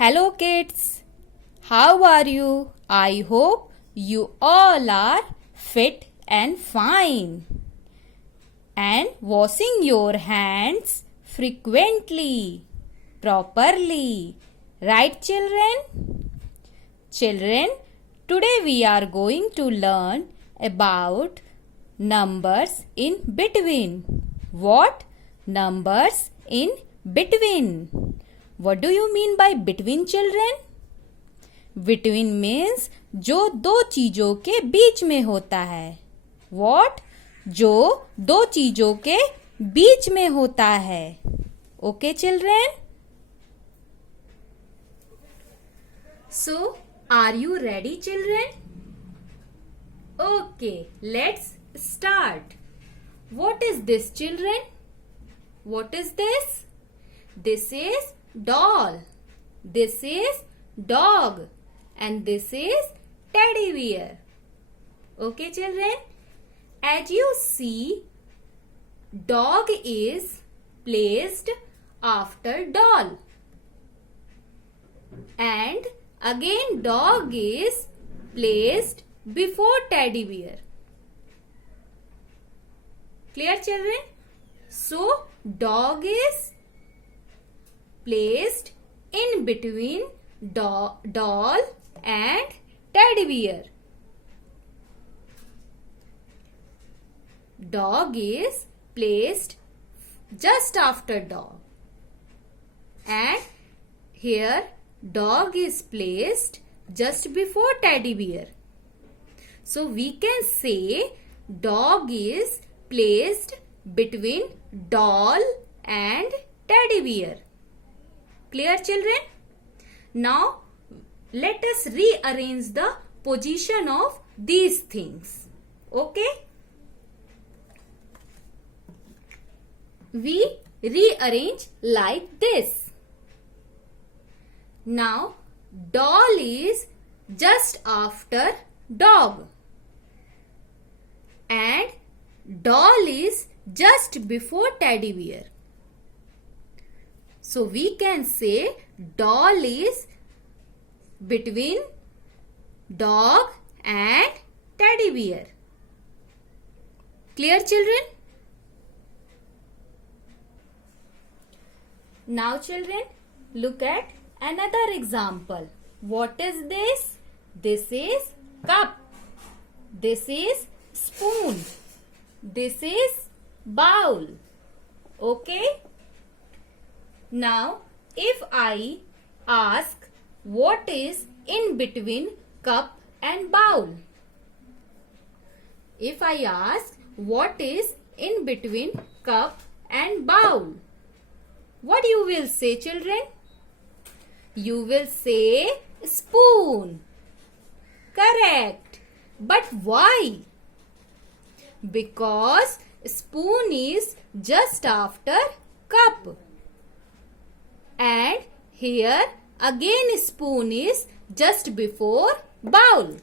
Hello kids, how are you? I hope you all are fit and fine. And washing your hands frequently, properly. Right children? Children, today we are going to learn about numbers in between. What? Numbers in between. What do you mean by between children? Between means जो दो चीजों के बीच में होता है. What? जो दो चीजों के बीच में होता है. Okay children? So, are you ready children? Okay, let's start. What is this children? What is this? This is doll. This is dog. And this is teddy bear. Okay children? As you see, dog is placed after doll. And again dog is placed before teddy bear. Clear children? So dog is placed in between doll and teddy bear. Dog is placed just after dog. And here dog is placed just before teddy bear. So we can say dog is placed between doll and teddy bear. Clear children? Now let us rearrange the position of these things. Okay? We rearrange like this. Now doll is just after dog. And doll is just before teddy bear. So we can say doll is between dog and teddy bear. Clear children? Now children, look at another example. What is this? This is cup. This is spoon. This is bowl. Okay? Now, if I ask what is in between cup and bowl? If I ask what is in between cup and bowl? What you will say children? You will say spoon. Correct. But why? Because spoon is just after cup. And here again spoon is just before bowl.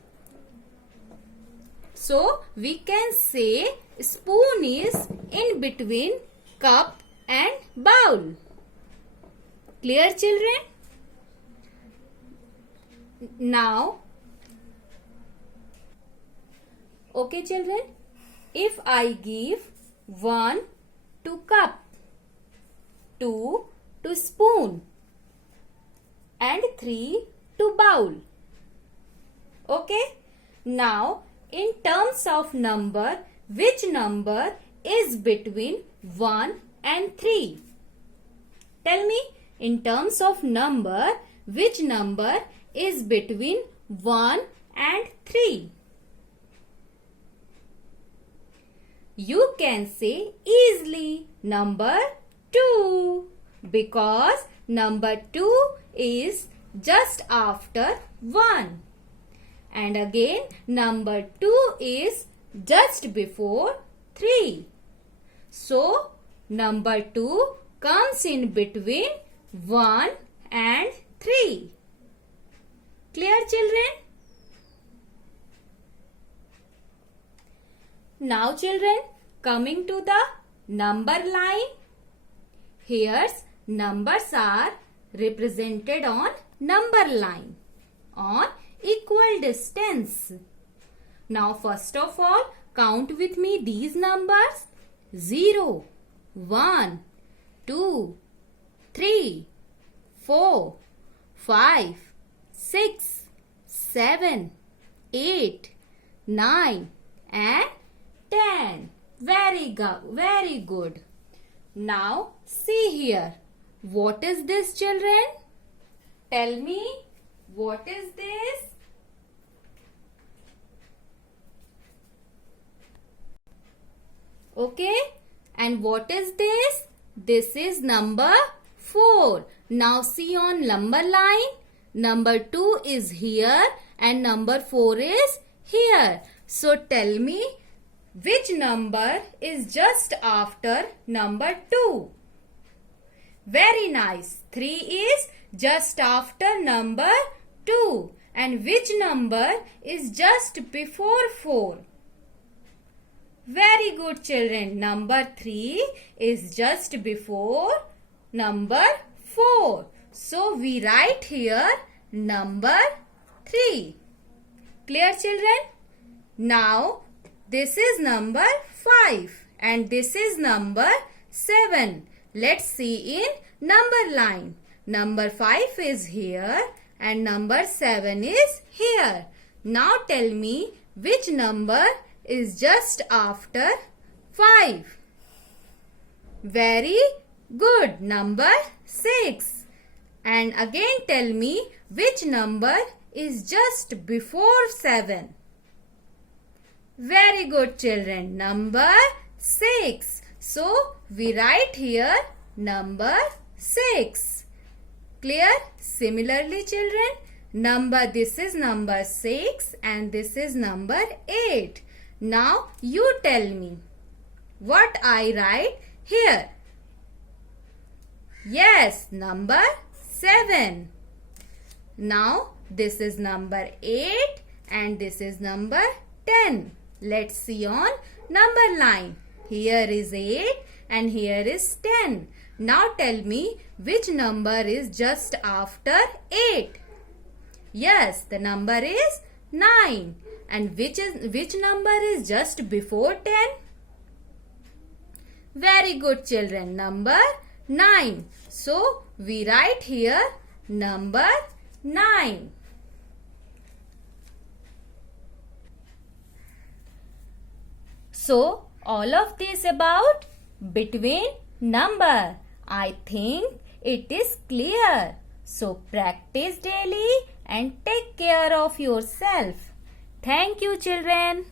So we can say spoon is in between cup and bowl. Clear children? Now, okay children, if I give 1 to cup, 2 to spoon and 3 to bowl. Okay? Now, in terms of number, which number is between 1 and 3? Tell me, in terms of number, which number is between 1 and 3? You can say easily number 2 because number 2 is just after 1 and again number 2 is just before 3. So number 2 comes in between 1 and 3. Clear children? Now children, coming to the number line. Here's numbers are represented on number line on equal distance. Now first of all, count with me these numbers. 0, 1, 2, 3, 4, 5, 6, 7, 8, 9 and 10. Very good. Now see here. What is this, children? Tell me, what is this? Okay, and what is this? This is number 4. Now see on number line. Number 2 is here and number 4 is here. So tell me, which number is just after number 2? Very nice. 3 is just after number 2. And which number is just before 4? Very good, children. Number 3 is just before number 4. So we write here number 3. Clear, children? Now this is number 5 and this is number 7. Let's see in number line. Number 5 is here and number 7 is here. Now tell me, which number is just after 5? Very good. Number 6. And again tell me, which number is just before 7? Very good, children. Number 6. So we write here number 6. Clear? Similarly, children, this is number 6 and this is number 8. Now you tell me what I write here. Yes, number 7. Now this is number 8 and this is number 10. Let's see on number line. Here is 8 and here is 10. Now tell me, which number is just after 8? Yes, the number is 9. And which number is just before 10? Very good, children. Number 9. So we write here number 9. So all of this about between number. I think it is clear. So practice daily and take care of yourself. Thank you, children.